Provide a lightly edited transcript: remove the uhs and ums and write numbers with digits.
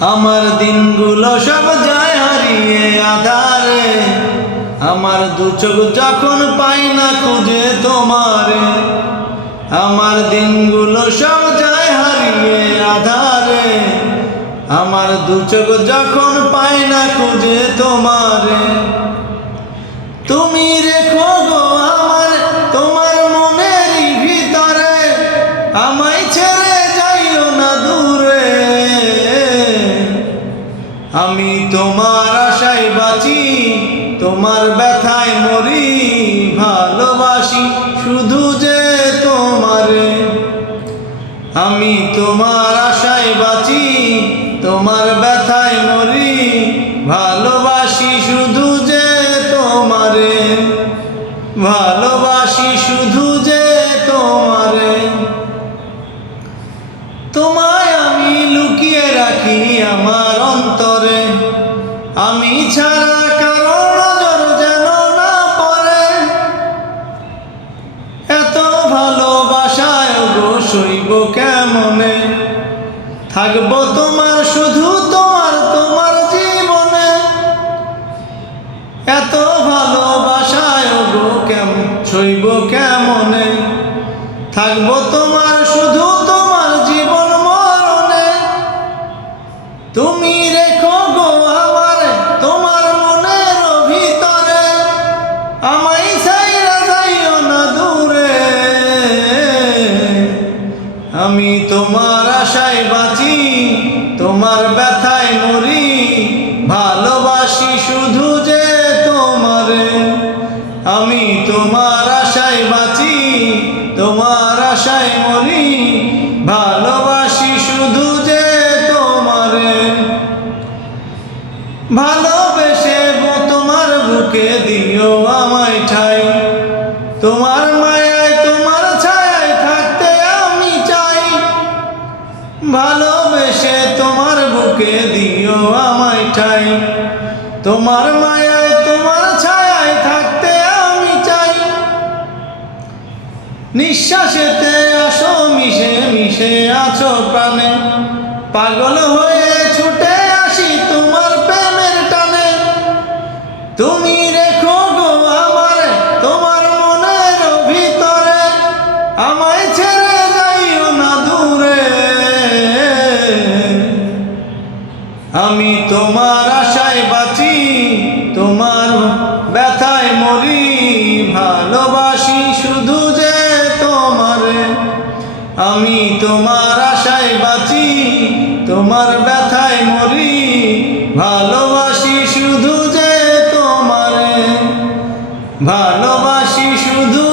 আমার দিনগুলো সব যায় হারিয়ে আধারে, আমার দু চোখ যখন পাই না খুঁজে তোমারে। আমার দিনগুলো সব যায় হারিয়ে আধারে, আমার দু চোখ যখন পাই না খুঁজে তোমারে। তুমি রেখো গো আমার তোমার মনেরই ভিতরে, আমায় ছেড়ে যাইও না দূরে। আমি তোমার আশায় বাঁচি, তোমার ব্যথায় মরি, ভালোবাসি শুধু যে তোমারে। আমি তোমার আশায় বাঁচি, তোমার ব্যথায় মরি, ভালোবাসি শুধু যে তোমারে, ভালোবাসি শুধু যে তোমারে। তোমায় আমি লুকিয়ে রাখি আমার অন্তরে, আমি ছাড়া কারো নজর যেন না পড়ে। এত ভালোবাসায় গো সইব কেমনে, থাকবো তোমার শুধু তোমার তোমার জীবনে। এত ভালোবাসায় গো সইব কেমনে, থাকবো তোমার শুধু তোমার জীবন মরণে। তুমি রেখো গো আমার তোমার মনের ভিতরে, আমায় ছাইরা যাইও না দূরে। আমি তোমার আশায় বাঁচি, তোমার ব্যথায় মরি, ভালোবাসি শুধু যে তোমারে। আমি তোমার আশায় বাঁচি, তোমার আশায় মরি, ভালোবাসি শুধু যে তোমারে। ভালোবেসে তোমার বুকে দিও আমায় ঠাই, তোমার মায়ায় তোমার ছায়ায় থাকতে আমি চাই। ভালোবেসে তোমার বুকে দিও আমায় ঠাই, তোমার মায়ায় তোমার ছায়ায় থাকতে আমি চাই। নিঃশ্বাসেতে আসো মিশে মিশে আছো প্রাণে, পাগল হয়ে ছুটে আসি তোমার প্রেমের টানে। তুমি রেখো গো আমার তোমার মনের ভিতরে, আমায় ছেড়ে যাইও না দূরে। আমি তোমার আশায় বাঁচি, তোমার ব্যথায় মরি, ভালোবাসি শুধু যে তোমারে। আমি তোমার আশায় বাঁচি, তোমার ব্যথায় মরি, ভালোবাসি শুধু যে তোমারে, ভালোবাসি শুধু